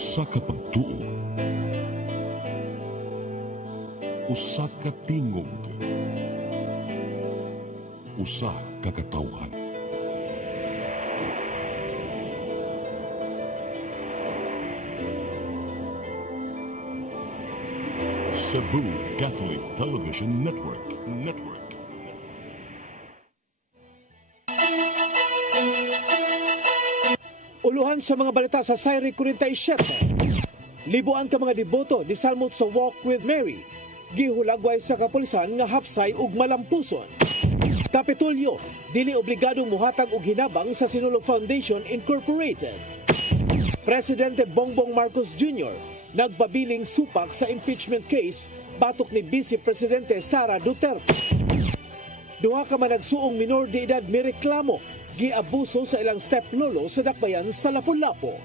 Usa ka pagtuo, usa ka tingog, usa ka katawhan. Cebu Catholic Television Network. Uluhan sa mga balita sa Sayri 47. Libuan ka mga deboto ni salmot sa Walk with Mary. Gihulagway sa kapulisan nga hapsay ug malampuson. Kapitulyo, dili obligadong muhatag og hinabang sa Sinulog Foundation Incorporated. Presidente Bongbong Marcos Jr. nagpabiling supak sa impeachment case batok ni Vice Presidente Sara Duterte. Duha ka managsuong minor de edad mireklamo giabuso sa ilang step-lolo sa dakbayan sa Lapu-Lapu.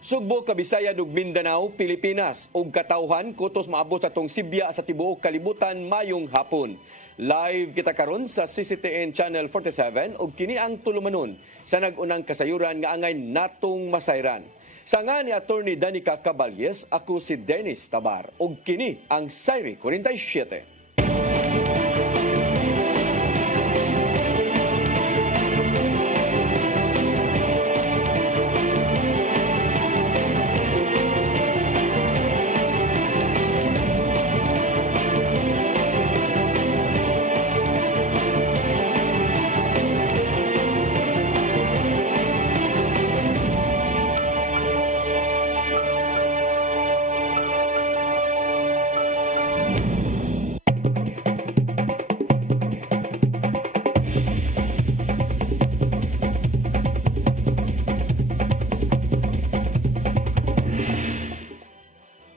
Sugbo, Kabisayan ug Mindanao, Pilipinas ug katawhan kutos maabot sa tong Sibya sa tibuok kalibutan mayong hapon. Live kita karon sa CCTN Channel 47 ug kini ang tulumanon sa nag-unang kasayuran nga angay natong masayran. Sa nga ni Attorney Danica Caballes, ako si Dennis Tabar ug kini ang Sayri 47.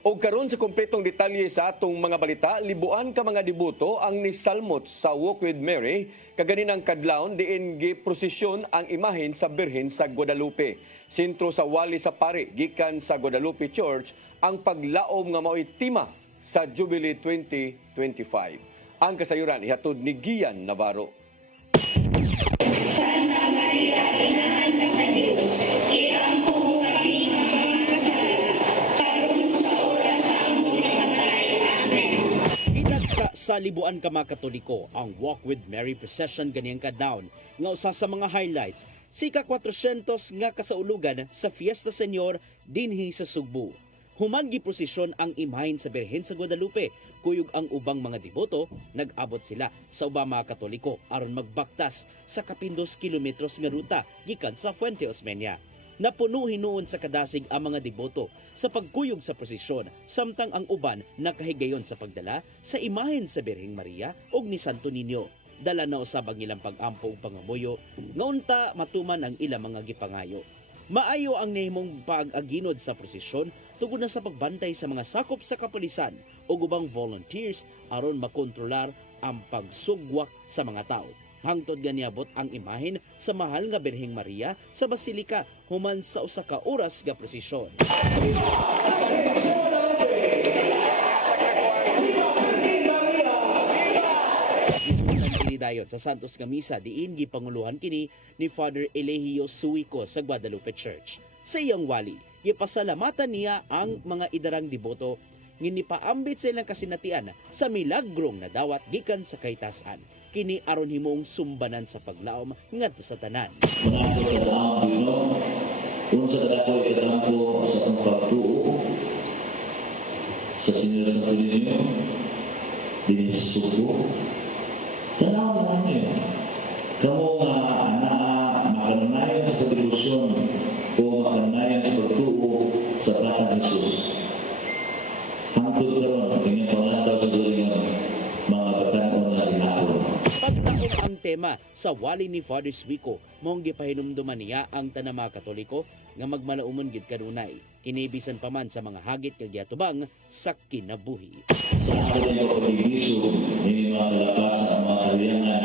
O karon sa kompletong detalye sa atong mga balita, libuan ka mga deboto ang nisalmot sa Walk with Mary kaganinang kadlawon diin giprosesyon ang imahen sa Birhen sa Guadalupe. Sentro sa wali sa pari gikan sa Guadalupe Church ang paglaom nga mao'y tema sa Jubilee 2025. Ang kasayuran ihatod ni Gian Navarro. Santa Maria, Inahan ka sa Diyos, iampo mo kami ng mga kasalanan, karon sa oras sa among pagkamatay. Amen. Inagsa sa libuan ka mga Katoliko ang Walk with Mary procession ganiyang kadlawon nga usa sa mga highlights sika 400 nga kasaulugan sa Fiesta Señor dinhi sa Sugbo. Human giprosesyon ang imahen sa Birhen sa Guadalupe. Kuyog ang ubang mga deboto, nag-abot sila sa ubang mga Katoliko aron magbaktas sa 12 kilometros nga ruta gikan sa Fuente Osmeña. Napuno hinuon sa kadasig ang mga deboto sa pagkuyog sa prosesyon samtang ang uban nakahigayon sa pagdala sa imahen sa Birheng Maria ug ni Santo Niño. Dala na usab ang ilang pag-ampo ug pangamuyo nga unta matuman ang ilang mga gipangayo. Maayo ang nahimong pag-aginod sa prosesyon tungod na sa pagbantay sa mga sakop sa kapulisan o ubang volunteers aron makontrolar ang pagsugwak sa mga tao. Hangtod nga niabot ang imahen sa mahal nga Birheng Maria sa Basilika human sa usa ka oras nga prosesyon. Dayon sa Santos nga misa diin gipanguluhan kini ni Father Eligio Suico sa Guadalupe Church. Sa iyang wali, gipasalamatan niya ang mga idarang deboto nginipaambit sa ilang kasinatian sa milagrong nadawat gikan sa kaitasan. Kini aron himong sumbanan sa paglaom ngadto sa tanan. Unsa dako itampo sa pagtuo sa Senyor sa Pilipinas dinhi sa Sugbo. Tanaw lang niyo. Kamu nga anak makananayan sa devotion o makananayan sa pagtuo sa Batang Jesus. Hangtod karon kini panglataw sa dulingon mga batan-on nga gihapon. Paglaom ang tema sa wali ni Father Suico, mong gipahinumduman niya ang tanang mga Katoliko nga magmalaumon gid kanunay. Kinibisan pa man sa mga hagit nga giatubang sa kinabuhi. Sa ato na yung pag-ibiso, hindi mga lakas ang mga kaliyangan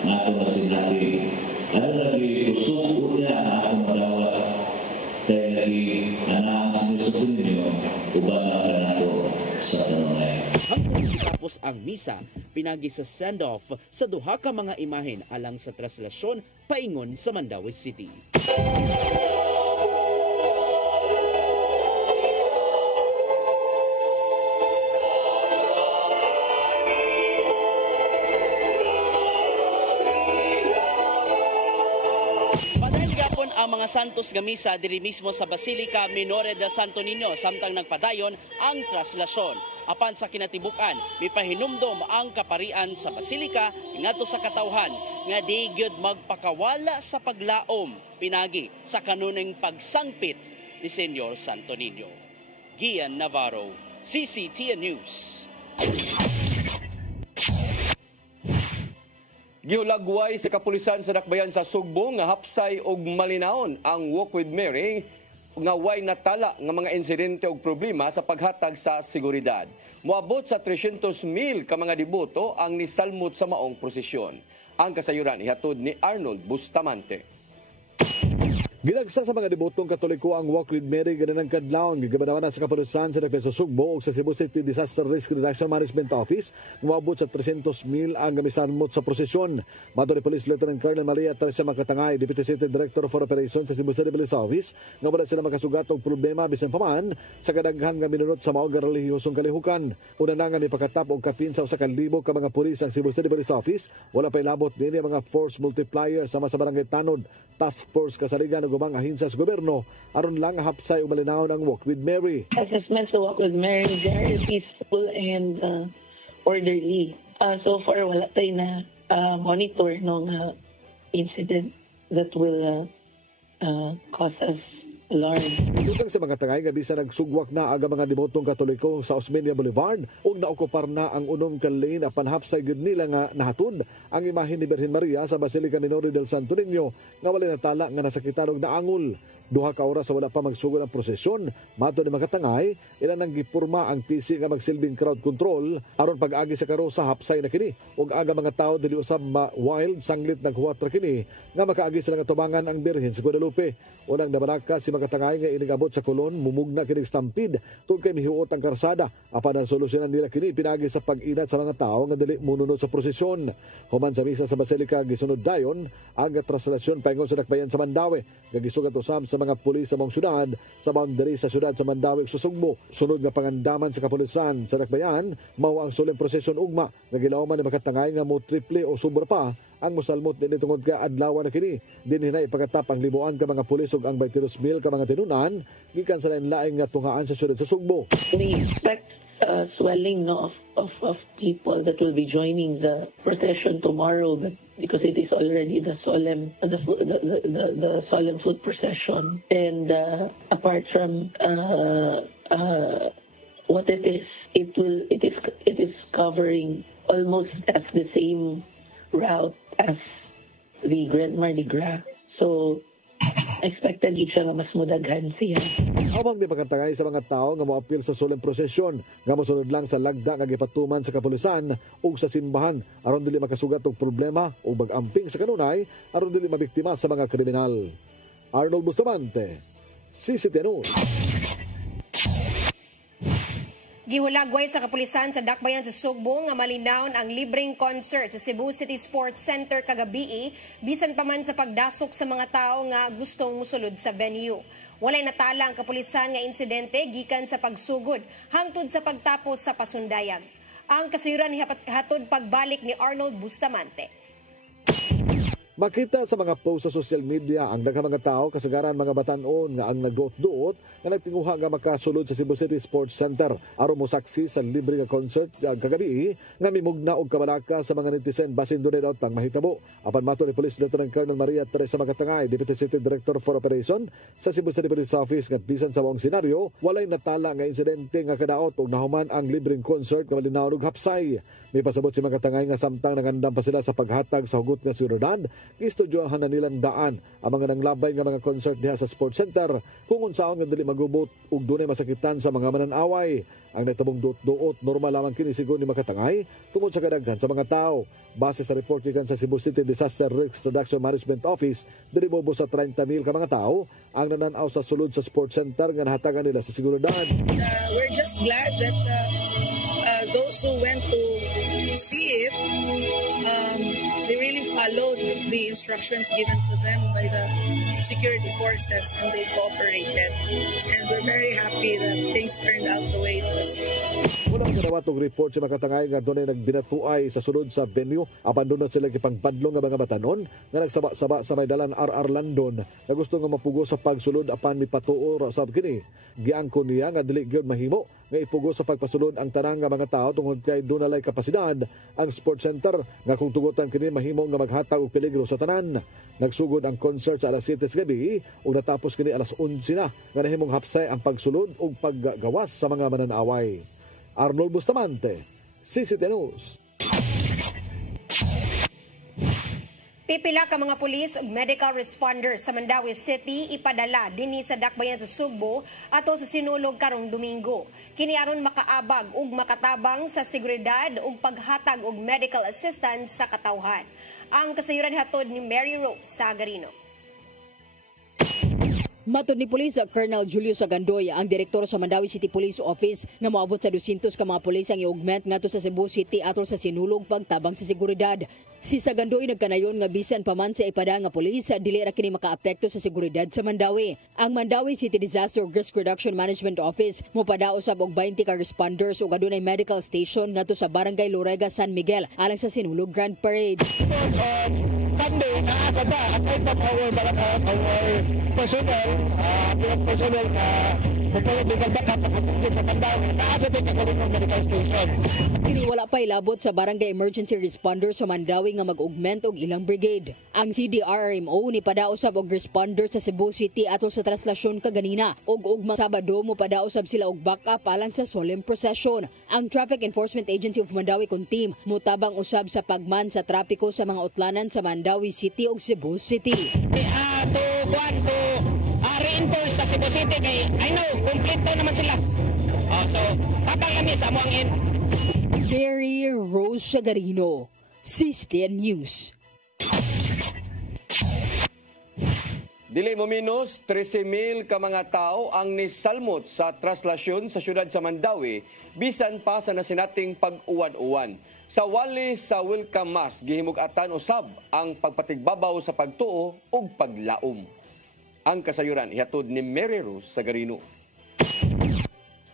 na ato na sinati. Ano lagi usuko niya na ato madawat kaya lagi anang sinusuko ninyo ubang ang kanato sa tanunay. Hanggang tapos ang misa, pinagi sa send-off sa duha ka mga imahen alang sa traslasyon paingon sa Mandaue City. Ang mga santos nga misa diri mismo sa Basilica Minore del Santo Niño samtang nagpadayon ang traslasyon. Apan sa kinatibukan, mipahinumdom ang kaparian sa Basilica ngadto sa katawhan nga di gyud magpakawala sa paglaom pinagi sa kanuneng pagsangpit ni Senyor Santo Niño. Gian Navarro, CCTN News. Gihulagway sa kapulisan sa Dakbayan sa Sugbo nga hapsay og malinawon ang Walk with Mary nga way natala nga mga insidente og problema sa paghatag sa seguridad. Moabot sa 300,000 ka mga deboto ang nisalmot sa maong prosesyon. Ang kasayuran ihatod ni Arnold Bustamante. Ginagsa sa mga debotong Katoliko ang Walk with Mary ganang kadlawon gigabanawan sa kapulisan sa Dakbayan sa Sugbo ug sa Cebu City Disaster Risk Reduction Management Office moabot sa 300,000 ang gamisalmot sa prosesyon. Mato ni Police Lieutenant Colonel Maria Teresa Makatangay, Deputy City Director for Operations sa Cebu City Police Office, nga wala sila makasugat og problema bisan pa man sa kadaghan nga minunot sa maong relihiyosong kalihukan. Una na nga nipakatap og kapin sa 1,000 ka mga pulis ang Cebu City Police Office, wala pa ilabot dinhi mga force multiplier sama sa Barangay Tanod, Task Force Kasaligan ug ubang ahensiya sa gobyerno aron lang hapsay ug malinawon ang Walk with Mary. Assessments sa Walk with Mary very peaceful and orderly. So far wala tayo na monitor ng incident that will cause us alarm. Dutang sa mga tangay nga bisan nagsugwak na aga mga debotong Katoliko sa Osmeña Boulevard ug naokupar na ang unom ka lane apan hapsay gyud nila nga nahatod ang imahen ni Birhen Maria sa Basilica Minore del Santo Niño nga wala natala nga nasakitan og naangol. Duha ka oras sa wala pa magsugod ang prosesyon, mato ni Makatangay, ilan nang gipurma ang PC nga magsilbing crowd control aron pag-agi sa karosa hapsay na kini ug aga mga tawo dili usab wild sanglit naghuwatra kini nga makaagi sila nga tubangan ang Birhen sa Guadalupe. Unang nabalaka si Makatangay nga inigabot sa kulon mumugna kini stampede tungod kay mihiuot ang karsada apan ang solusyonan nila kini pinagi sa pag-inat sa mga tawo nga dili mununod sa prosesyon. Human sa misa sa Basilica gisunod dayon ang traslasyon paingon sa Dakbayan sa Mandaue nga gisugat usab sa mga pulis sa mong syudad sa boundary sa syudad sa Mandaue ug Susugbo. Sunod nga pangandaman sa kapulisan sa Dakbayan mao ang suleng prosesyon ugma nga gilawman ni Makatangay nga mo triple o sobra pa ang mosalmot dinhi tungod ka adlaw na kini. Dinhi na ipakatap ang libuan ka mga pulis ug ang 22,000 ka mga tinunan gikan sa lain-laing nga tunghaan sa syudad sa Sugbo. We expect swelling of people that will be joining the procession tomorrow, but because it is already the solemn foot procession, and apart from what it is covering almost as the same route as the Grand Mardi Gras. So expected siya nga mas mudaghan siya. Habang di pagkatangay sa mga tao nga moapil sa solemn prosesyon nga mosunod lang sa lagda nga gipatuman sa kapulisan ug sa simbahan aron dili makasugat og problema o bag-amping sa kanunay aron dili mabiktima sa mga kriminal. Arnold Bustamante, CCTN News. Gihulagway sa kapulisan sa Dakbayan sa Sugbo nga malinawon ang libreng concert sa Cebu City Sports Center kagabi bisan pa man sa pagdasok sa mga tao nga gustong musulod sa venue. Walay natala ang kapulisan nga insidente gikan sa pagsugod hangtod sa pagtapos sa pasundayag. Ang kasayuran hatod pagbalik ni Arnold Bustamante. Makita sa mga post sa social media ang daghang mga tao kasagaran mga batan-on nga ang nagduot-duot nga nagtinguha nga makasulod sa Cebu City Sports Center aron mosaksi sa libre nga concert kagabi nga mimugna og kabalaka sa mga netizen basin dunay daw tang mahitabo. Apan mato ni Police Lieutenant Colonel Maria Teresa Makatangay, Deputy City Director for Operation sa Cebu City Police Office, nga bisan sa maong senaryo walay natala nga insidente nga kadaot ug nahuman ang libreng concert nga malinawon ug hapsay. May pasabot si Makatangay nga samtang nangandam pa sila sa paghatag sa hugot nga seguridad, istudyohan na nilang daan ang mga nanglabay nga mga concert diha sa Sports Center kung unsaon nga dili magubot ug dunay masakitan sa mga mananaway. Ang natabong duot-duot normal lamang kini sigon ni Makatangay tungod sa kadaghan sa mga tao. Base sa report gikan sa Cebu City Disaster Risk Reduction Management Office, dili mobo sa 30,000 ka mga tao ang nananaw sa sulod sa Sports Center nga nahatagan nila sa seguridad. We're just glad that those those who went to see it, they really followed the instructions given to them by the security forces and they cooperated. And we're very happy that things turned out the way it was. Unang kinawatong report sa makatangay nga doon ay nagbinatuay sa sunod sa venue. Apan doon na sila kipangbadlong nga mga batanon nga nagsaba-saba sa may dalan RR Landon na gusto nga mapugo sa pagsulod apan mipatuor sa kini. Giangko niya nga dili gyud mahimo nga ipugo sa pagpasulod ang tanang nga mga tao tungod kay doon nalay kapasidad ang sports center nga kung tugutan kini mahimo nga maghatag og peligro sa tanan. Nagsugod ang concert sa alas 7 sa gabi ug natapos kini alas 11 na nga nahimong hapsay ang pagsulod ug paggawas sa mga mananaway. Arnold Bustamante, CCTV News. Pipila ka mga pulis ug medical responders sa Mandawi City ipadala dinhi sa dakbayan sa Sugbo ato sa sinulog karong Domingo. Kini aron makaabag ug makatabang sa seguridad ug paghatag og medical assistance sa katawhan. Ang kasayuran hatod ni Mary Rose Sagarino. Matod ni Pulis Colonel Julius Agandoy, ang direktor sa Mandawi City Police Office, nga moabot sa 200 ka mga pulis ang i-augment ngadto sa Cebu City atol sa sinulog pagtabang sa seguridad. Si Sagandoy nagkanayon nga bisan pa man sa ipada nga pulis, dili ra kini makaapekto sa seguridad sa Mandawi. Ang Mandawi City Disaster Risk Reduction Management Office mopadaos sa og 20 ka responders ug adunay medical station ngadto sa Barangay Lorega, San Miguel alang sa sinulog Grand Parade. Sunday, naasa ba? Aside from our personnel, medical backup sa Mandawi, naasa din ang medical station. Kini wala pa ilabot sa Barangay Emergency Responder sa Mandawi nga mag-augment og ilang brigade. Ang CDRRMO ni padaosab og responder sa Cebu City atol sa traslasyon kaganina ug ugma Sabado mo padaosab sila og backup alang sa solemn procession. Ang Traffic Enforcement Agency of Mandawi kun team mutabang usab sa pagman sa trapiko sa mga utlanan sa Mandawi City ug Cebu City. Reinforce sa Cebu City kay I know kompleto naman sila. So tabang kami sa amuang in. Mary Rose Sagarino, CCTV News. Dili mo minus, 13,000 ka mga tao ang nisalmot sa traslasyon sa syudad sa Mandawi bisan pa sa nasinating pag-uwan-uwan. Sa wali sa welcome mass, gihimug-atan usab ang pagpatigbabaw sa pagtuo ug paglaom. Ang kasayuran ihatod ni Mary Rose Sagarino.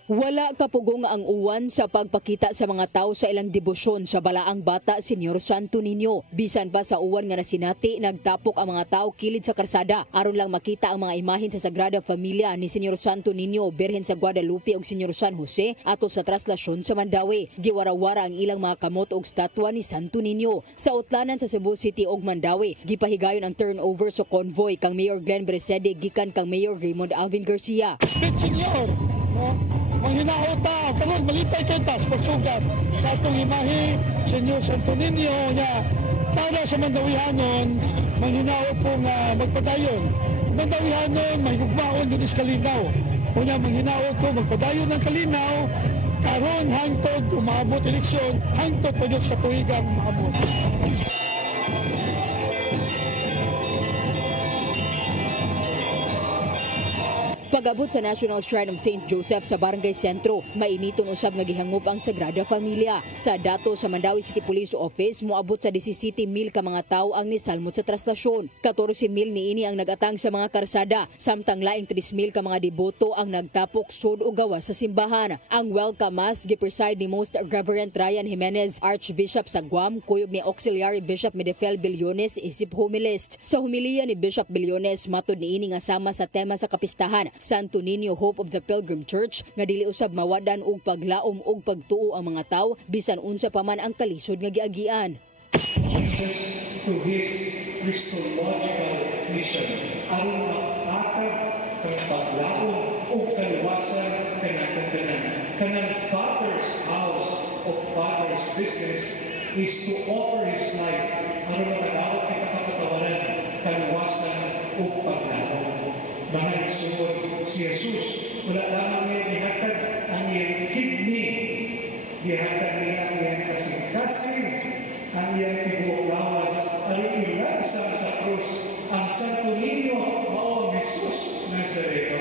Wala kapugong ang uwan sa pagpakita sa mga tao sa ilang debosyon sa Balaang Bata Senyor Santo Niño. Bisan pa sa uwan nga nasinati, nagtapok ang mga tao kilid sa karsada aron lang makita ang mga imahen sa Sagrada Familia ni Senyor Santo Niño, Birhen sa Guadalupe ug Senyor San Jose ato sa traslasyon sa Mandawi. Giwara-wara ang ilang mga kamot ug statwa ni Santo Niño. Sa utlanan sa Cebu City ug Mandawi, gipahigayon ang turnover sa convoy kang Mayor Glenn Bresede gikan kang Mayor Raymond Alvin Garcia. Senyor, manghinaot ta, karon malipay kay tas pagsugat sa atong imahe Senyor Santo Niño nga para sa Mandawihanon manghinaot po nga magpadayon. Mandawihanon may hugmaon din is kalinaw. Unya manghinaot po magpadayon ng kalinaw karon hangtod umabot eleksyon hangtod pa sa katuigang umabot. Pag-abot sa National Shrine of St. Joseph sa Barangay Sentro, mainiton usab nga gihangup ang Sagrada Familia. Sa dato sa Mandawi City Police Office, moabot sa 17,000 ka mga tao ang nisalmot sa traslasyon. 14,000 niini ang nagatang sa mga karsada, samtang laing 3,000 ka mga deboto ang nagtapok sud o gawas sa simbahan. Ang welcome mass gipreside ni Most Reverend Ryan Jimenez, Archbishop sa Guam, kuyog ni Auxiliary Bishop Medefel Billones isip homilist. Sa humiliya ni Bishop Billones, matod niini nga sama sa tema sa kapistahan Santo Niño Hope of the Pilgrim Church nga dili usab mawadan og paglaom og pagtuo ang mga tawo bisan unsa pa man ang kalisod nga giagian. Jesus to his Christological mission aron makatag ang paglaom o kaliwasan kanang kanang Father's house of Father's business is to offer his life aron makadawat kay kapatawaran kaliwasan o paglaom. Mahal sumod si Jesus, wala lamang niya ihatag ang iyang kidney, ihatag niya ang iyang kasing-kasing, ang iyang tibuok lawas, at ilansang sa krus, ang Santo Niño, mao ang Jesus Nazareno.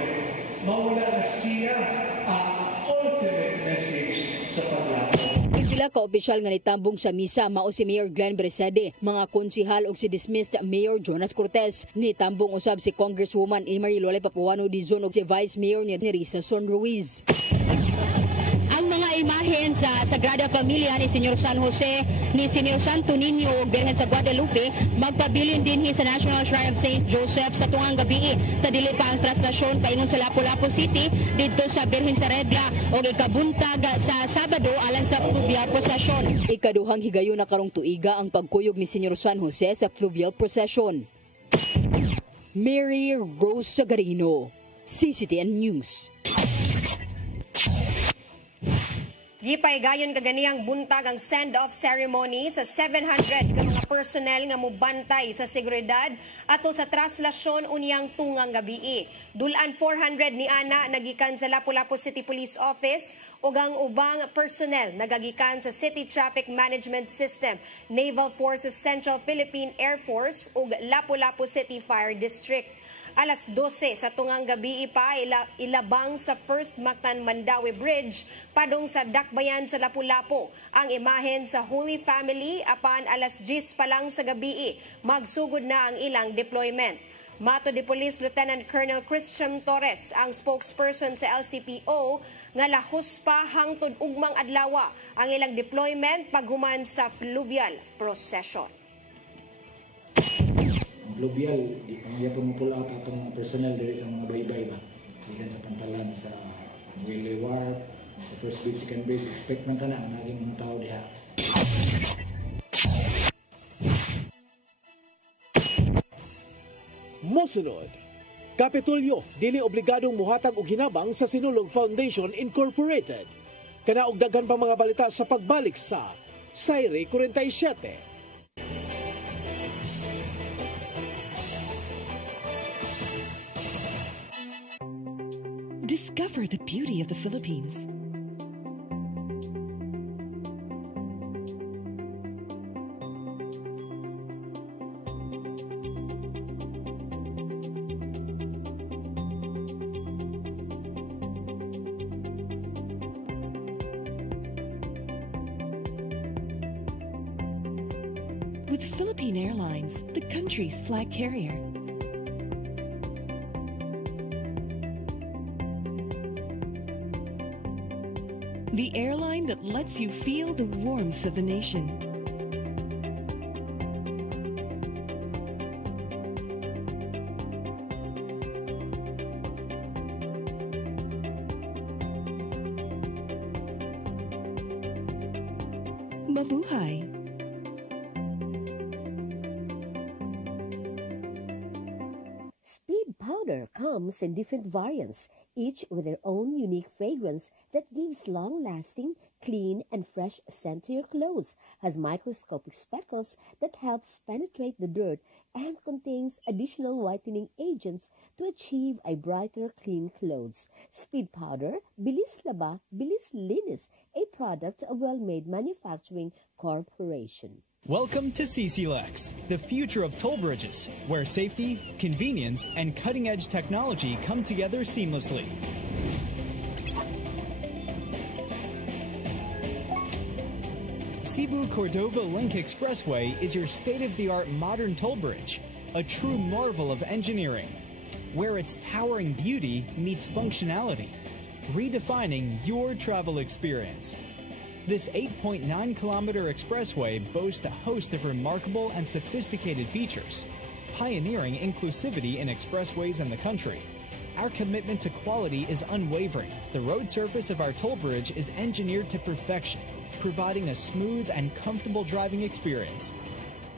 Maula na siya ang ultimate message sa paglaban. Usa ka opisyal nga nitambong sa misa mao si Mayor Glenn Bresede, mga konsihal ug si dismissed Mayor Jonas Cortez. Nitambong usab si Congresswoman Emery Lola Papuano Dizon ug si Vice Mayor ni Risa Son Ruiz. Ang mga imahen sa Sagrada Familia ni Senyor San Jose, ni Senyor Santo Niño ug Birhen sa Guadalupe magpabilin dinhi sa National Shrine of St. Joseph sa tungang gabi. Sa dili pa ang traslasyon paingon sa Lapu-Lapu City didto sa Birhen sa Regla ug ikabuntag sa Sabado alang sa fluvial procession. Ikaduhang higayon na karong tuiga ang pagkuyog ni Senyor San Jose sa fluvial procession. Mary Rose Sagarino, CCTN News. Gipaygayon kaganiyang buntag ang send-off ceremony sa 700 ka mga personnel nga mubantay sa seguridad ato sa traslasyon unyang tungang gabi. Dulan 400 ni ana nagikan sa Lapu-Lapu City Police Office ug ang ubang personnel nagagikan sa City Traffic Management System, Naval Forces Central Philippine Air Force ug Lapu-Lapu City Fire District. Alas 12 sa tungang gabi pa ilabang sa First Mactan-Mandawi Bridge padung sa Dakbayan sa Lapu-Lapu ang imahen sa Holy Family apan alas 10 pa lang sa gabi magsugod na ang ilang deployment. Mato de Police Lieutenant Colonel Christian Torres ang spokesperson sa LCPO nga lahos pa hangtod ugmang adlaw ang ilang deployment paghuman sa fluvial procession. Fluvial, di pangya pumupula out atong personnel diri sa mga baybay ba. Dikan sa Pantalan, sa Muelle War, sa first base, second base, expect man ka na ang naging mga tao diha. Mosunod, Kapitolyo, dili obligadong muhatag og hinabang sa Sinulog Foundation Incorporated. Kanaog daghan pa mga balita sa pagbalik sa Saire 47. Discover the beauty of the Philippines. With Philippine Airlines, the country's flag carrier. The airline that lets you feel the warmth of the nation. Mabuhay! Speed powder comes in different variants, each with their own unique fragrance that gives long-lasting, clean, and fresh scent to your clothes, has microscopic speckles that helps penetrate the dirt, and contains additional whitening agents to achieve a brighter, clean clothes. Speed powder, Bilis Laba, Bilis Linis, a product of Well-Made Manufacturing Corporation. Welcome to CCLEX, the future of toll bridges, where safety, convenience, and cutting-edge technology come together seamlessly. Cebu-Cordova Link Expressway is your state-of-the-art modern toll bridge, a true marvel of engineering, where its towering beauty meets functionality, redefining your travel experience. This 8.9-kilometer expressway boasts a host of remarkable and sophisticated features, pioneering inclusivity in expressways in the country. Our commitment to quality is unwavering. The road surface of our toll bridge is engineered to perfection, providing a smooth and comfortable driving experience.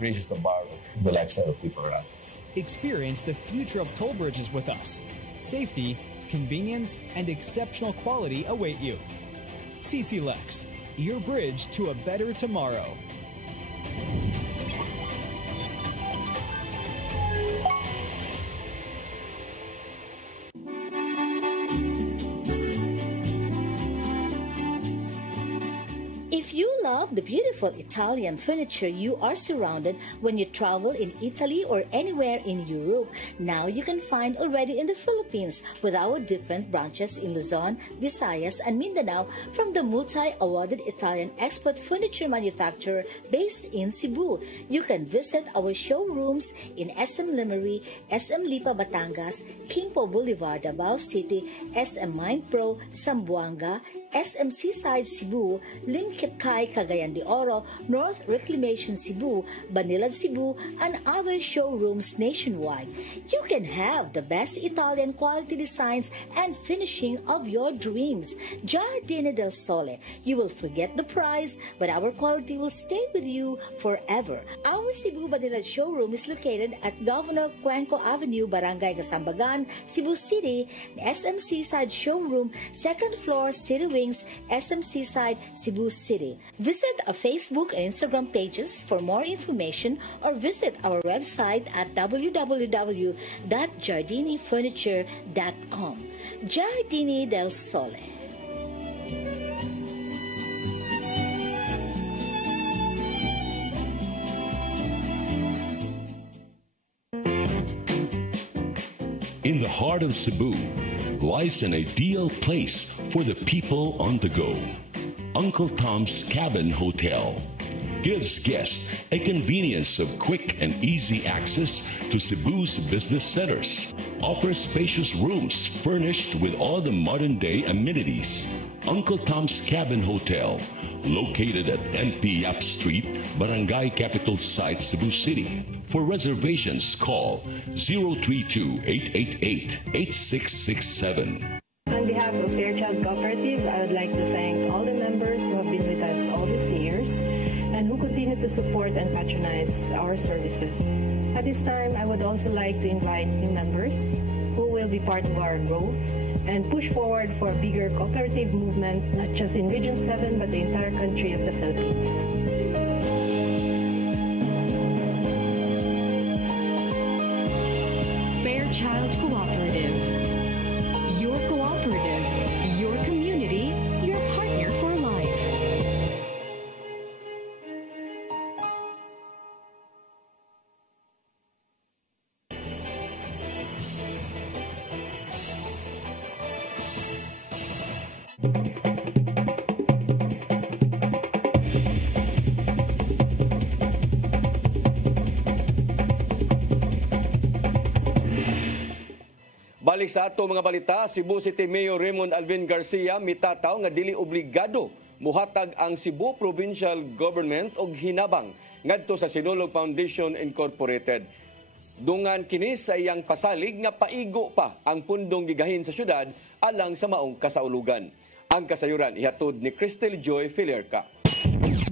Raises the bar of the lifestyle of people around us. Experience the future of toll bridges with us. Safety, convenience, and exceptional quality await you. CCLEX, your bridge to a better tomorrow. If you love the beautiful Italian furniture you are surrounded when you travel in Italy or anywhere in Europe, now you can find already in the Philippines with our different branches in Luzon, Visayas, and Mindanao from the multi-awarded Italian export furniture manufacturer based in Cebu. You can visit our showrooms in SM Limery, SM Lipa Batangas, Kingpo Boulevard, Davao City, SM Mind Pro, Zamboanga, SM Seaside Cebu, Linkitcay, Cagayan de Oro, North Reclamation Cebu, Banilad Cebu, and other showrooms nationwide. You can have the best Italian quality designs and finishing of your dreams. Giardini del Sole. You will forget the price, but our quality will stay with you forever. Our Cebu Banilad showroom is located at Governor Cuenco Avenue, Barangay Gasambagan, Cebu City. SM Seaside Showroom, 2nd floor, City Wings, SM Seaside, Cebu City. Visit our Facebook and Instagram pages for more information or visit our website at www.giardinifurniture.com. Giardini del Sole. In the heart of Cebu lies an ideal place for the people on the go. Uncle Tom's Cabin Hotel gives guests a convenience of quick and easy access to Cebu's business centers. Offers spacious rooms furnished with all the modern-day amenities. Uncle Tom's Cabin Hotel, located at MP Yap Street, Barangay Capital Site, Cebu City. For reservations, call 032-888-8667. On behalf of Fairchild Cooperative, I would like to thank all the members who have been with us all these years and who continue to support and patronize our services. At this time, I would also like to invite new members who will be part of our growth and push forward for a bigger cooperative movement, not just in Region 7, but the entire country of the Philippines. Fairchild Cooperative. Your cooperative, your community, your partner for life. Balik sa ato mga balita, Cebu City Mayor Raymond Alvin Garcia mitataw nga dili obligado muhatag ang Cebu Provincial Government og hinabang ngadto sa Sinulog Foundation Incorporated. Dungan kini sa iyang pasalig nga paigo pa ang pundong gigahin sa syudad alang sa maong kasaulugan. Ang kasayuran ihatod ni Cristel Joy Filerca.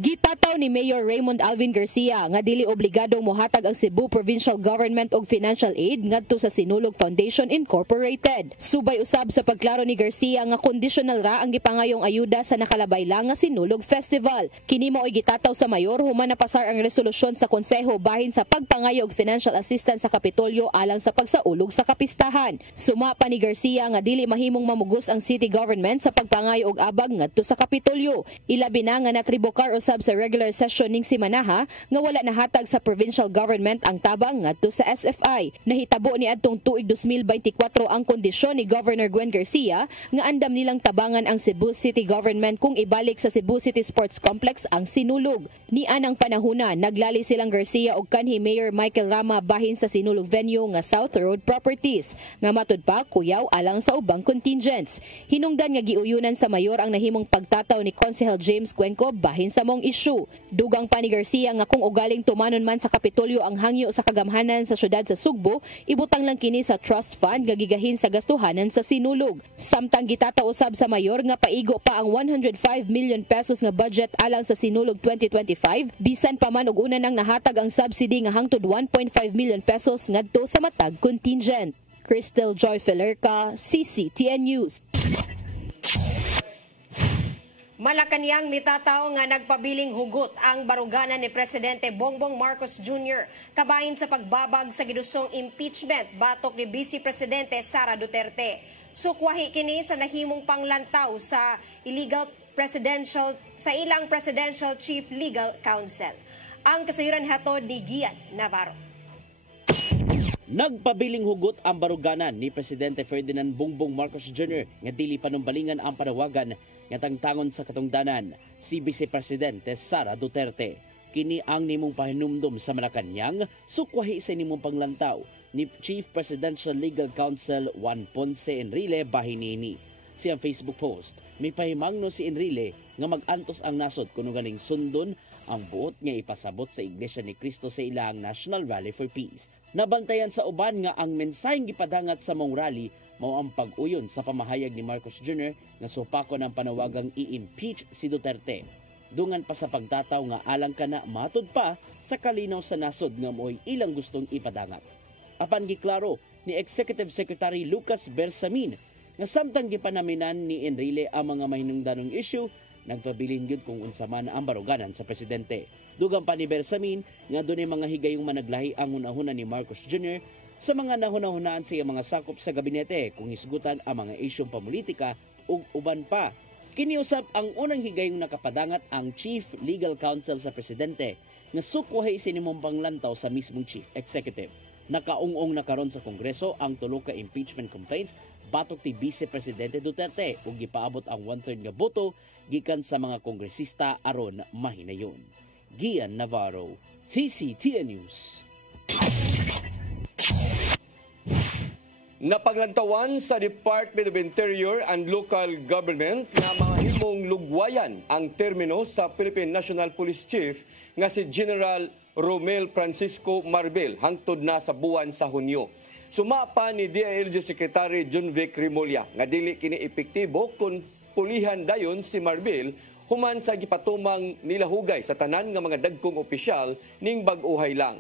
Gitataw ni Mayor Raymond Alvin Garcia nga dili obligadong mohatag ang Cebu Provincial Government og financial aid ngadto sa Sinulog Foundation Incorporated. Subay usab sa pagklaro ni Garcia nga conditional ra ang gipangayong ayuda sa nakalabay lang nga Sinulog Festival. Kini mao'y gitataw sa mayor human napasar ang resolusyon sa konseho bahin sa pagpangayo og financial assistance sa Kapitolyo alang sa pagsaulog sa kapistahan. Suma pa ni Garcia nga dili mahimong mamugos ang city government sa pagpangayo og abag ngadto sa Kapitolyo. Ilabi na nga natribukar usab sa regular session ning simanaha nga wala nahatag sa provincial government ang tabang ngadto sa SFI. Nahitabo ni adtong tuig 2024 ang kondisyon ni Governor Gwen Garcia nga andam nilang tabangan ang Cebu City Government kung ibalik sa Cebu City Sports Complex ang Sinulog. Ni anang panahuna naglali silang Garcia og kanhi Mayor Michael Rama bahin sa Sinulog venue nga South Road Properties nga matud pa kuyaw alang sa ubang contingents. Hinungdan nga giuyunan sa mayor ang nahimong pagtataw ni Konsehal James Cuenco bahin sa mong issue. Dugang pa ni Garcia nga kung ugaling tumanon man sa Kapitolyo ang hangyo sa kagamhanan sa syudad sa Sugbo, ibutang lang kini sa trust fund nga gigahin sa gastuhanan sa Sinulog. Samtang gitataw usab sa mayor nga paigo pa ang 105 million pesos nga budget alang sa Sinulog 2025, bisan pa man og una nang nahatag ang subsidy nga hangtod 1.5 million pesos ngadto sa matag contingent. Cristel Joy Filerca, CCTN News. Malacanang mitataw nga nagpabiling hugot ang baruganan ni Presidente Bongbong Marcos Jr. kabahin sa pagbabag sa gidusong impeachment batok ni Vice Presidente Sara Duterte. Sukwahi kini sa nahimong panglantaw sa ilang presidential chief legal counsel. Ang kasayuran hatod ni Gian Navarro. Nagpabiling hugot ang baruganan ni Presidente Ferdinand Bongbong Marcos Jr. nga dili panumbalingan ang panawagan nga tangtangon sa katungdanan si Vice Presidente Sara Duterte. Kini ang nimong pahinumdum sa Malacañang, sukwahi sa nimong panglantaw ni Chief Presidential Legal Counsel Juan Ponce Enrile bahinini. Siyang Facebook post, may pahimangno si Enrile nga mag-antos ang nasod kuno ganing sundon ang buot nga ipasabot sa Iglesia ni Cristo sa ilang National Rally for Peace. Nabantayan sa uban nga ang mensaheng gipadangat sa mong rally mao ang pag-uyon sa pamahayag ni Marcos Jr. nga supako ng panawagang i-impeach si Duterte. Dungan pa sa pagtataw nga alang kana matod pa sa kalinaw sa nasod nga mo'y ilang gustong ipadangat. Apan giklaro ni Executive Secretary Lucas Bersamin nga samtang gipanaminan ni Enrile ang mga mahinungdanong issue, nagpabilin gyud kung unsa man ang baruganan sa presidente. Dugang pa ni Bersamin nga dunay mga higayong managlahi ang hunahuna ni Marcos Jr. sa mga nahunahunaan sa mga sakop sa gabinete kung hisgutan ang mga isyong pamulitika ug uban pa. Kiniusap ang unang higayong nakapadangat ang Chief Legal Counsel sa presidente nga sukwahay sinimong panglantaw sa mismong Chief Executive. Nakaungong na karon sa Kongreso ang tulo ka impeachment complaints batok ti Vice Presidente Duterte ug gipaabot ang 1/3 nga boto gikan sa mga kongresista aron mahinayon. Gian Navarro, CCTN News. Napaglantawan sa Department of Interior and Local Government na mga himong lugwayan ang termino sa Philippine National Police Chief nga si General Romel Francisco Marbel hangtod na sa buwan sa Hunyo. Sumapa ni DILG Secretary John Vic Rimulya nga dili kini epektibo kung pulihan dayon si Marbel human sa gipatumang nilahugay sa tanan nga mga dagkong opisyal ning bag-uhay lang.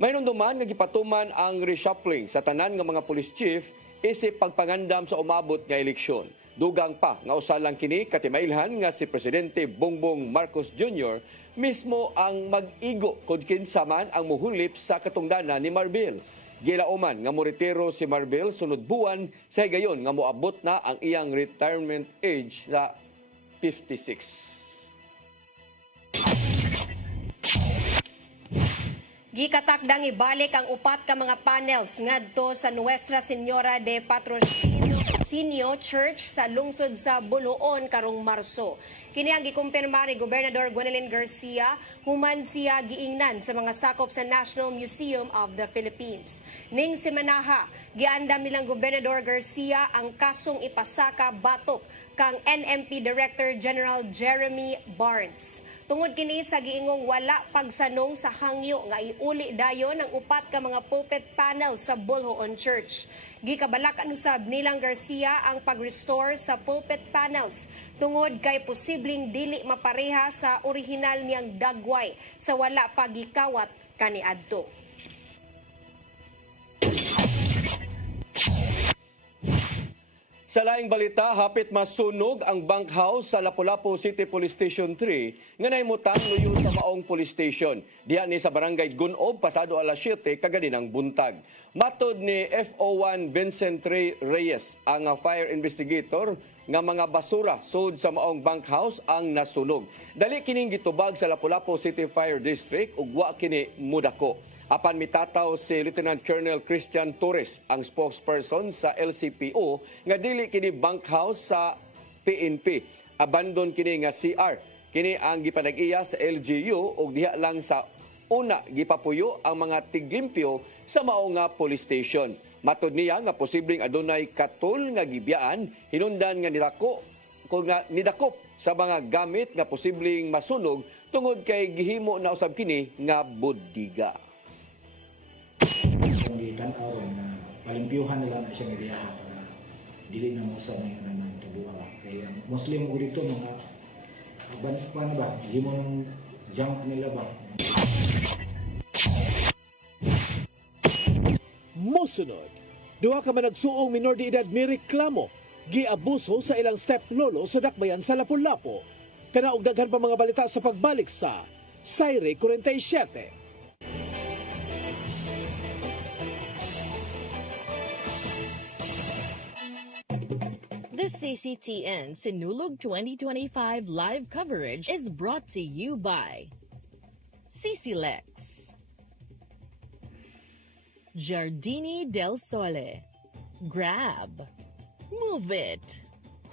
Mayroon duman nga gipatuman ang reshuffling sa tanan nga mga police chief isip pagpangandam sa umabot nga eleksyon. Dugang pa nga usalang kini katimailhan nga si Presidente Bongbong Marcos Jr. mismo ang mag-igo kung kinsaman ang muhulip sa katungdanan ni Marbel. Gilauman nga moritero si Marbel sunod buwan sa higayon nga moabot na ang iyang retirement age sa 56. Gikatakdang ibalik ang upat ka mga panels ngadto sa Nuestra Señora de Patrocinio Church sa lungsod sa Buluon karong Marso. Kini ang gikumpirma ni Gobernador Gwendolyn Garcia human siya giingnan sa mga sakop sa National Museum of the Philippines. Ning semanaha, giandam nilang Gobernador Garcia ang kasong ipasaka batok kang NMP Director General Jeremy Barnes. Tungod kini sa giingong wala pagsanong sa hangyo nga iuli dayon ang upat ka mga pulpit panel sa Buluon Church. Gikabalakan usab nilang Garcia ang pag-restore sa pulpit panels tungod kay posibleng dili mapareha sa orihinal niyang dagway sa wala pagikawat kaniadto. Sa laing balita, hapit masunog ang bunkhouse sa Lapu-Lapu City Police Station 3 nga nahimutang luyo sa maong police station. Diha ni sa barangay Gunob, pasado alas 7 kaganinang buntag. Matod ni FO1 Vincent Ray Reyes, ang fire investigator, nga mga basura sud sa maong bunkhouse ang nasunog. Dali kining gitubag sa Lapu-Lapu City Fire District ug wa kini mudako. Apan mitataw si Lieutenant Colonel Christian Torres, ang spokesperson sa LCPO, nga dili kini bunkhouse sa PNP. Abandon kini nga CR. Kini ang gipanag-iya sa LGU ug diha lang sa una gipapuyo ang mga tiglimpyo sa mao nga police station. Matod niya nga posibleng adunay katul nga gibiyaan, hinungdan nga nidakop sa mga gamit nga posibleng masunog tungod kay gihimo na usab kini nga bodega. Tan-aw na palimpyuhan nila na siyang area para dili na mo sa mga naman tabuha. Kaya Muslim mo dito mga paano ba? Himo ng junk nila ba? Mosunod, duha ka managsuong minor de edad may reklamo, giabuso sa ilang step-lolo sa dakbayan sa Lapu-Lapu. Kanaog daghan pa mga balita sa pagbalik sa Sayre 47. The The CCTN Sinulog 2025 live coverage is brought to you by CCLEX, Giardini del Sole, Grab, Move It,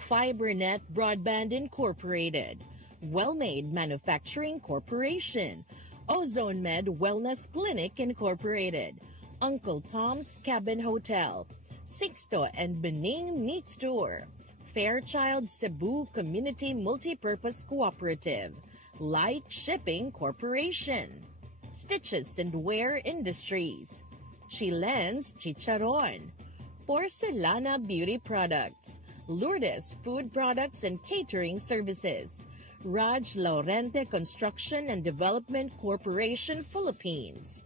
FiberNet Broadband Incorporated, Wellmade Manufacturing Corporation, Ozone Med Wellness Clinic Incorporated, Uncle Tom's Cabin Hotel, Sixto and Bening Meat Store, Fairchild Cebu Community Multipurpose Cooperative, Light Shipping Corporation, Stitches and Wear Industries, Chilen's Chicharon, Porcelana Beauty Products, Lourdes Food Products and Catering Services, Raj Laurente Construction and Development Corporation Philippines,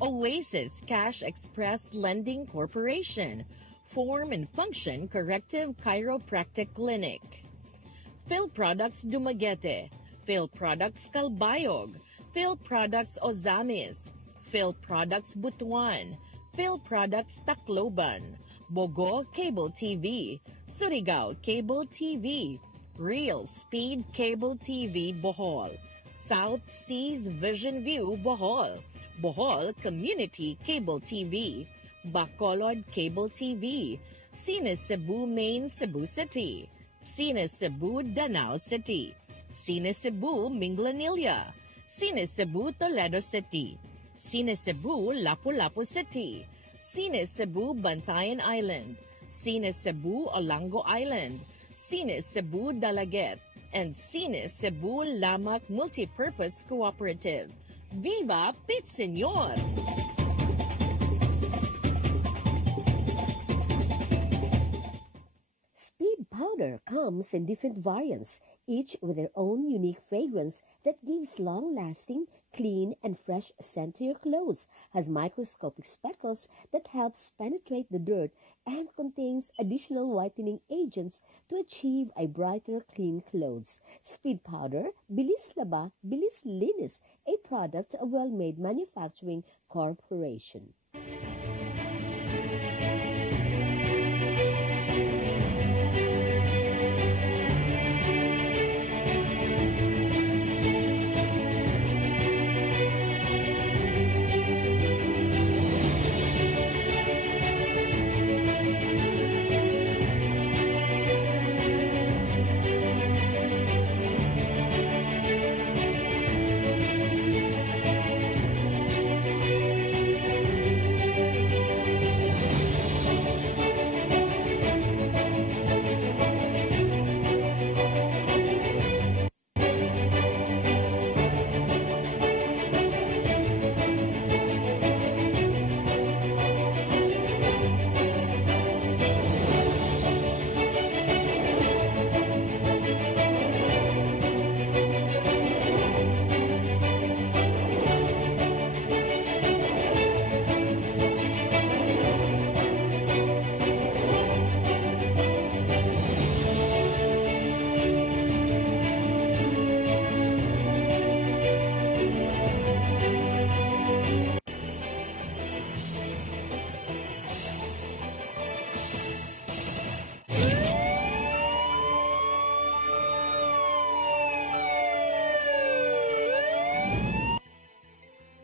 Oasis Cash Express Lending Corporation, Form and Function Corrective Chiropractic Clinic, Phil Products Dumaguete, Phil Products Calbayog, Phil Products Ozamis, Phil Products Butuan, Phil Products Tacloban, Bogo Cable TV, Surigao Cable TV, Real Speed Cable TV Bohol, South Seas Vision View Bohol, Bohol Community Cable TV, Bacolod Cable TV, Cine Cebu Main Cebu City, Cine Cebu Danao City, Cine Cebu Minglanilla, Cine Cebu Toledo City, Cine Cebu Lapu-Lapu City, Cine Cebu Bantayan Island, Cine Cebu Olango Island, Cine Cebu Dalaget, and Cine Cebu Lamak Multipurpose Cooperative. Viva Pit Senor! Speed powder comes in different variants, each with their own unique fragrance that gives long-lasting, clean and fresh scent to your clothes, has microscopic speckles that helps penetrate the dirt, and contains additional whitening agents to achieve a brighter, clean clothes. Speed powder, Bilis Laba, Bilis Linis, a product of Well-Made Manufacturing Corporation.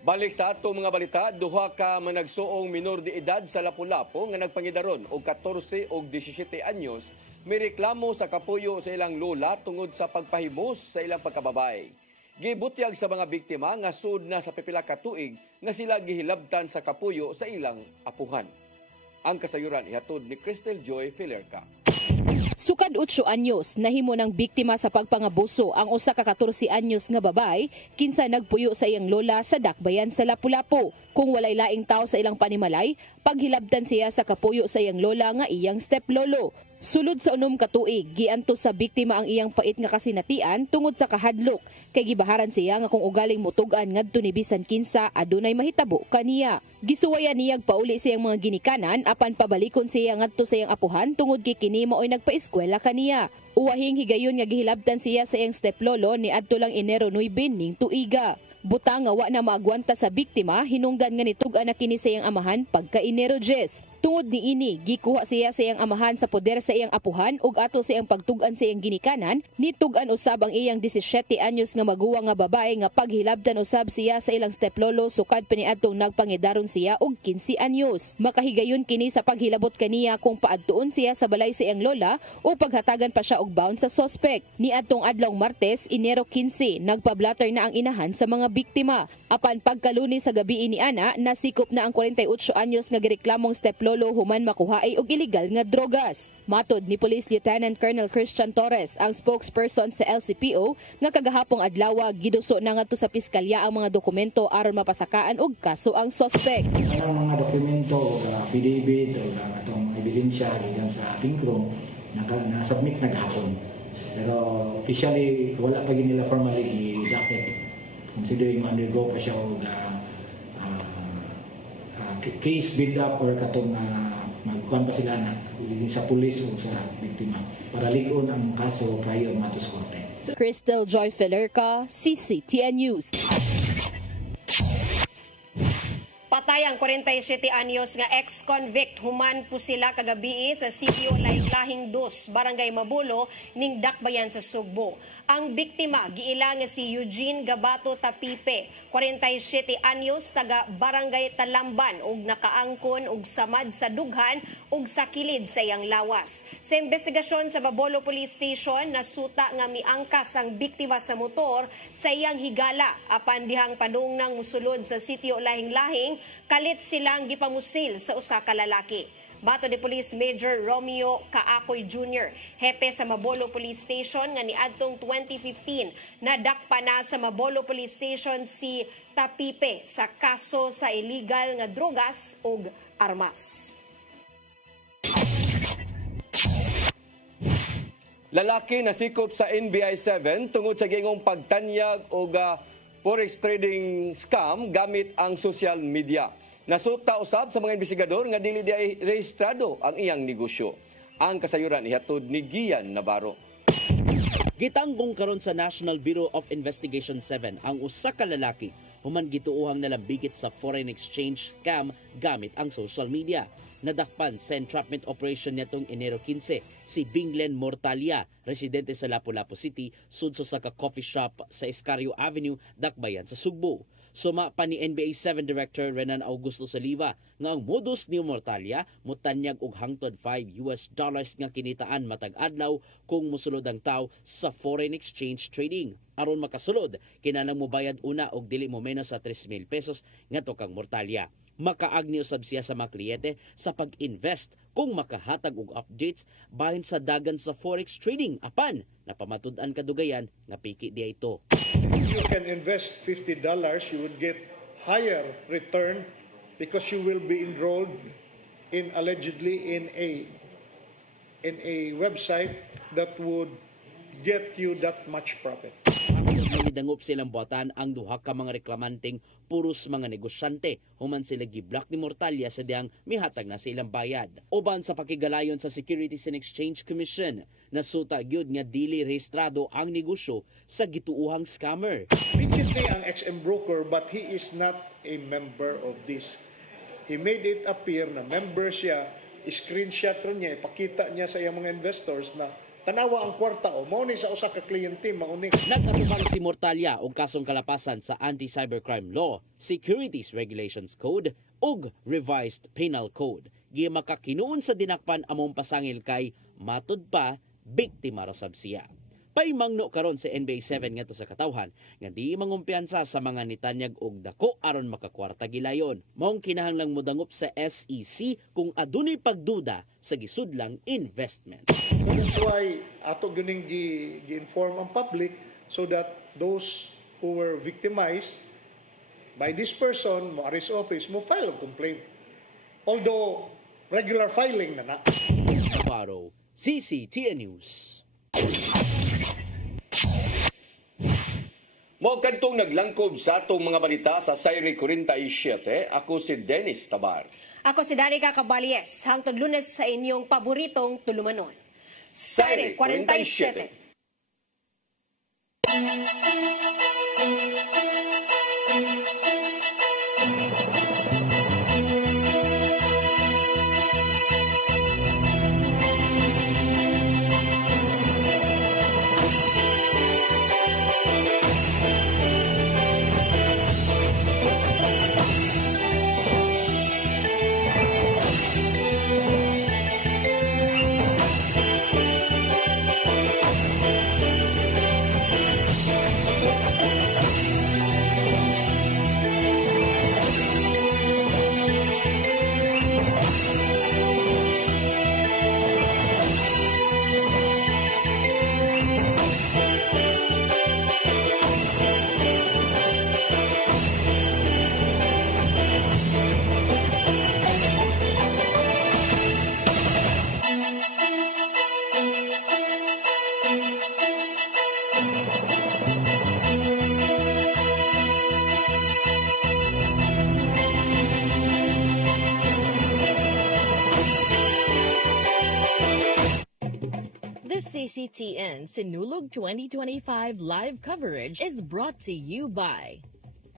Balik sa atong mga balita, duha ka managsuong minor de edad sa Lapu-Lapu nga nagpangidaron og 14 o 17 anyos may reklamo sa kapuyo sa ilang lola tungod sa pagpahimos sa ilang pagkababay. Gibutyag sa mga biktima nga sud na sa pipila ka tuig nga sila gihilabtan sa kapuyo sa ilang apuhan. Ang kasayuran ihatod ni Cristel Joy Filerca. Sukad 8 anyos, nahimo ng biktima sa pagpangabuso ang usa ka 14 anyos nga babay kinsa nagpuyo sa iyang lola sa dakbayan sa Lapu-Lapu. Kung walay laing tao sa ilang panimalay, paghilabtan siya sa kapuyo sa iyang lola nga iyang steplolo. Sulod sa 6 ka tuig, gianto sa biktima ang iyang pait nga kasinatian tungod sa kahadlok. Kay gibaharan siya nga kung ugaling mutugan ngadto ni bisan kinsa adunay mahitabo kaniya. Gisuwayan niyag pauli siyang mga ginikanan apan pabalikon siya ngadto sa iyang apuhan tungod kay kini maoy nagpaeskwela kaniya. Uwahing higayon nga gihilabtan siya sa iyang steplolo ni adto lang Enero 9 ning tuiga. Butang nga wa na maagwanta sa biktima, hinunggan nga nitug-an na kini sa iyang amahan pagka Enero 10. Tungod ni ini, gikuha siya sa iyang amahan sa poder sa iyang apuhan ug ato sa iyang pagtug-an sa iyang ginikanan, nitug-an usab ang iyang 17 anyos nga maguwa nga babae nga paghilabtan usab siya sa ilang steplolo sukad paniadtong nagpangidaron siya og 15 anyos. Makahigayon kini sa paghilabot kaniya kung paadtuon siya sa balay sa iyang lola o paghatagan pa siya og baon sa suspect. Niadtong adlawng Martes, Enero 15, nagpablatter na ang inahan sa mga biktima. Apan pagkalunes sa gabi ni ana, nasikop na ang 48 anyos nga gireklamong steplolo human makuhaay og illegal nga drogas. Matod ni Police Lieutenant Colonel Christian Torres, ang spokesperson sa LCPO, nga kagahapong adlaw giduso na ngadto sa piskalya ang mga dokumento aron mapasakaan og kaso ang suspect. Ang mga dokumento o affidavit o atong ebidensya diyan sa Pinkrom na-submit na gahapon. Pero officially wala pa gid nila formally i-docket considering undergo pa siya og case build up or katong magkuhan pa sila na sa pulis o sa biktima para ligon ang kaso prior matos korte. Crystal Joy Felerca, CCTN News. Patay ang 47 anyos nga ex-convict human po sila kagabi sa sitio Lahing 2, Barangay Mabulo, ning Dakbayan sa Sugbo. Ang biktima giila nga si Eugene Gabato Tapipe, 47 anyos, taga Barangay Talamban ug nakaangkon og samad sa dughan ug sa kilid sa iyang lawas. Sa investigasyon sa Babolo Police Station, nasuta nga miangkas ang biktima sa motor sa iyang higala apan dihang padung musulod sa sitio Lahing-Lahing, kalit silang gipamusil sa usa ka lalaki. Bato de Police Major Romeo Kaakoy Jr., hepe sa Mabolo Police Station nga niadtong 2015, nadakpa na sa Mabolo Police Station si Tapipe sa kaso sa illegal nga drogas ug armas. Lalaki nasikop sa NBI 7 tungod sa gingong pagtanyag o forex trading scam gamit ang social media. Nasuta usab sa mga investigador nga dili diay rehistrado ang iyang negosyo. Ang kasayuran ihatod ni Gian Navarro. Gitanggong karon sa National Bureau of Investigation 7 ang usa ka lalaki human gituuhang nalambigit sa foreign exchange scam gamit ang social media. Nadakpan sa entrapment operation nitong Enero 15 si Binglen Mortalia, residente sa Lapu-Lapu City, sudso sa ka-coffee shop sa Escario Avenue, Dakbayan sa Sugbo. Suma pa ni NBA 7 Director Renan Augusto Saliva nga ang modus ni Mortalia mutanyag og hangtod $5 nga kinitaan matag adlaw kung mosulod ang tao sa foreign exchange trading. Aron makasulod, kinahanglan mobayad una og dili mo menos sa 3,000 pesos ngadto kang Mortalia. Makaagni usab siya sa mga kliyente sa pag-invest kung makahatag og updates bahin sa dagan sa forex trading apan napamatud-an kadugayan nga piki diay ito. If you can invest $50, you would get higher return because you will be enrolled in allegedly in a website that would get you that much profit. Nidangop silang buhatan ang duha ka mga reklamanteng puros mga negosyante human sila giblock ni Mortalia sa diyang mihatag na silang bayad. Uban sa pakigalayon sa Securities and Exchange Commission, nasuta gyud nga dili rehistrado ang negosyo sa gituuhang scammer. Recently ang XM broker but he is not a member of this. He made it appear na member siya, screenshot ron niya, ipakita niya sa iyang mga investors na tanawa ang kwarta o mauni sa usa ka kliyente mauni. Nag-atubang si Mortalia og kasong kalapasan sa Anti-Cybercrime Law, Securities Regulations Code ug Revised Penal Code. Gi makakinuon sa dinakpan among pasangil kay matud pa biktima ra sab siya. Paimangno karon sa NBA 7 ngadto sa katawhan nga di mangumpiyansa sa mga nitanyag og dako aron makakwarta gilayon. Maong kinahanglang modangop sa SEC kung adunay pagduda sa gisudlang investment. That's why ato ganing gi-inform ang public so that those who were victimized by this person, mo arrest office, mo file a complaint. Although regular filing na. Navarro, CCTN News. Mo kadtong naglangkob sa atong mga balita sa Sayre 47, ako si Dennis Tabar. Ako si Danica Caballes, hangtod Lunes sa inyong paboritong tulumanon. Sayre 47. ACTN Sinulog 2025 live coverage is brought to you by